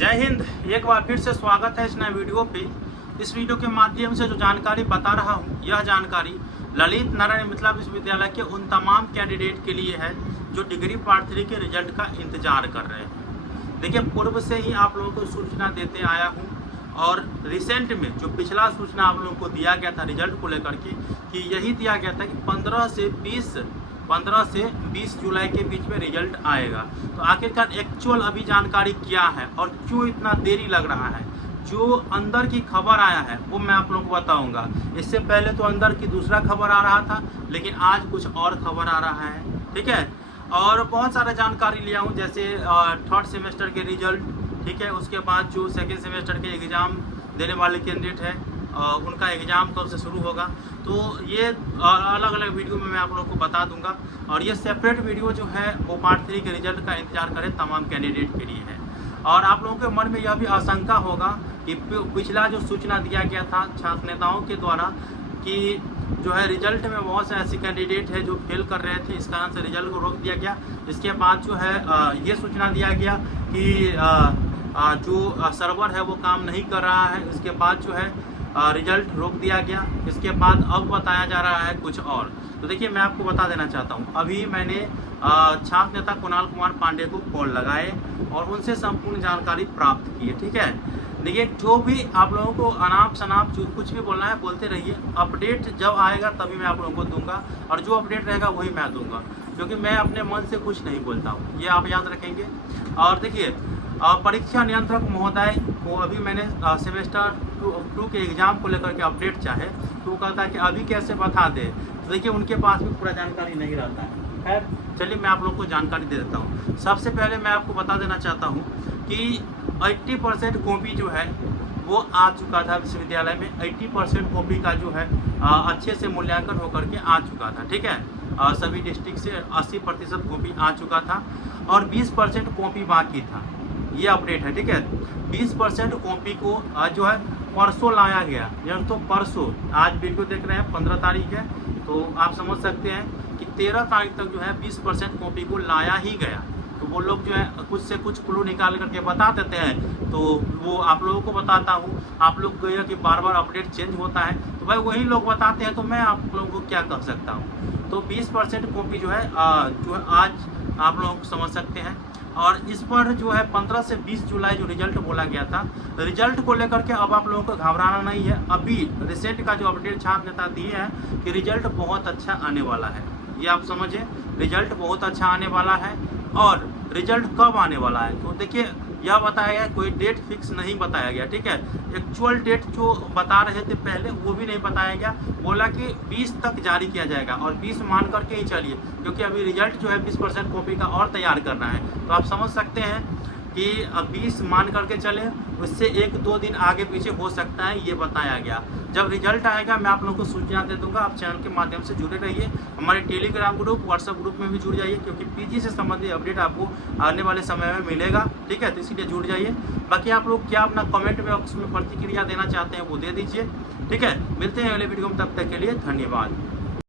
जय हिंद। एक बार फिर से स्वागत है इस नए वीडियो पे। इस वीडियो के माध्यम से जो जानकारी बता रहा हूँ, यह जानकारी ललित नारायण मिथिला विश्वविद्यालय के उन तमाम कैंडिडेट के लिए है जो डिग्री पार्ट 3 के रिजल्ट का इंतजार कर रहे हैं। देखिए, पूर्व से ही आप लोगों को सूचना देते आया हूँ और रिसेंट में जो पिछला सूचना आप लोगों को दिया गया था रिजल्ट को लेकर के, कि यही दिया गया था कि 15 से 20 जुलाई के बीच में रिजल्ट आएगा। तो आखिरकार एक्चुअल अभी जानकारी क्या है और क्यों इतना देरी लग रहा है, जो अंदर की खबर आया है वो मैं आप लोगों को बताऊंगा। इससे पहले तो अंदर की दूसरा खबर आ रहा था, लेकिन आज कुछ और खबर आ रहा है, ठीक है। और बहुत सारा जानकारी लिया हूँ, जैसे थर्ड सेमेस्टर के रिजल्ट, ठीक है। उसके बाद जो सेकेंड सेमेस्टर के एग्ज़ाम देने वाले कैंडिडेट है उनका एग्ज़ाम कब से शुरू होगा, तो ये अलग अलग वीडियो में मैं आप लोगों को बता दूंगा। और ये सेपरेट वीडियो जो है वो पार्ट 3 के रिजल्ट का इंतजार करें तमाम कैंडिडेट के लिए है। और आप लोगों के मन में यह भी आशंका होगा कि पिछला जो सूचना दिया गया था छात्र नेताओं के द्वारा कि जो है रिजल्ट में बहुत से ऐसे कैंडिडेट है जो फेल कर रहे थे, इस कारण से रिजल्ट को रोक दिया गया। इसके बाद जो है ये सूचना दिया गया कि जो सर्वर है वो काम नहीं कर रहा है, इसके बाद जो है रिजल्ट रोक दिया गया। इसके बाद अब बताया जा रहा है कुछ और। तो देखिए, मैं आपको बता देना चाहता हूँ, अभी मैंने छात्र नेता कुणाल कुमार पांडे को कॉल लगाए और उनसे संपूर्ण जानकारी प्राप्त की है, ठीक है। देखिए, जो भी आप लोगों को अनाप शनाप जो कुछ भी बोलना है बोलते रहिए, अपडेट जब आएगा तभी मैं आप लोगों को दूंगा, और जो अपडेट रहेगा वही मैं दूंगा, क्योंकि मैं अपने मन से कुछ नहीं बोलता हूँ, ये आप याद रखेंगे। और देखिए, परीक्षा नियंत्रक महोदय को अभी मैंने सेमेस्टर 2 के एग्ज़ाम को लेकर के अपडेट चाहे तो वो कहता है कि अभी कैसे बता दे। तो देखिए, उनके पास भी पूरा जानकारी नहीं रहता है। खैर चलिए, मैं आप लोगों को जानकारी दे देता हूँ। सबसे पहले मैं आपको बता देना चाहता हूँ कि 80% कॉपी जो है वो आ चुका था विश्वविद्यालय में। 80% कॉपी का जो है अच्छे से मूल्यांकन होकर के आ चुका था, ठीक है। सभी डिस्ट्रिक्ट से 80% कॉपी आ चुका था और 20% कॉपी बाकी था, ये अपडेट है, ठीक है। 20% कॉपी को जो है परसों लाया गया, यानी तो परसों, आज वीडियो देख रहे हैं 15 तारीख है, तो आप समझ सकते हैं कि 13 तारीख तक जो है 20% कॉपी को लाया ही गया। तो वो लोग जो है कुछ से कुछ क्लू निकाल करके बता देते हैं, तो वो आप लोगों को बताता हूँ। आप लोग कहिए कि बार बार अपडेट चेंज होता है, तो भाई वही लोग बताते हैं, तो मैं आप लोगों को क्या कर सकता हूँ। तो 20% कॉपी जो है आज आप लोग समझ सकते हैं। और इस पर जो है 15 से 20 जुलाई जो रिजल्ट बोला गया था, रिजल्ट को लेकर के अब आप लोगों को घबराना नहीं है। अभी रिसेंट का जो अपडेट छात्र नेता दिए हैं कि रिजल्ट बहुत अच्छा आने वाला है, ये आप समझिए, रिजल्ट बहुत अच्छा आने वाला है। और रिजल्ट कब आने वाला है, तो देखिए यह बताया गया, कोई डेट फिक्स नहीं बताया गया, ठीक है। एक्चुअल डेट जो बता रहे थे पहले वो भी नहीं बताया गया, बोला कि 20 तक जारी किया जाएगा, और 20 मान करके ही चलिए, क्योंकि अभी रिजल्ट जो है 20% कॉपी का और तैयार करना है। तो आप समझ सकते हैं कि अब 20 मान करके चले, उससे 1-2 दिन आगे पीछे हो सकता है, ये बताया गया। जब रिजल्ट आएगा मैं आप लोगों को सूचना दे दूंगा। आप चैनल के माध्यम से जुड़े रहिए, हमारे टेलीग्राम ग्रुप, व्हाट्सएप ग्रुप में भी जुड़ जाइए, क्योंकि पीजी से संबंधित अपडेट आपको आने वाले समय में मिलेगा, ठीक है। तो इसीलिए जुड़ जाइए। बाकी आप लोग क्या अपना कमेंट बॉक्स में प्रतिक्रिया देना चाहते हैं वो दे दीजिए, ठीक है। मिलते हैं अगले वीडियो में, तब तक के लिए धन्यवाद।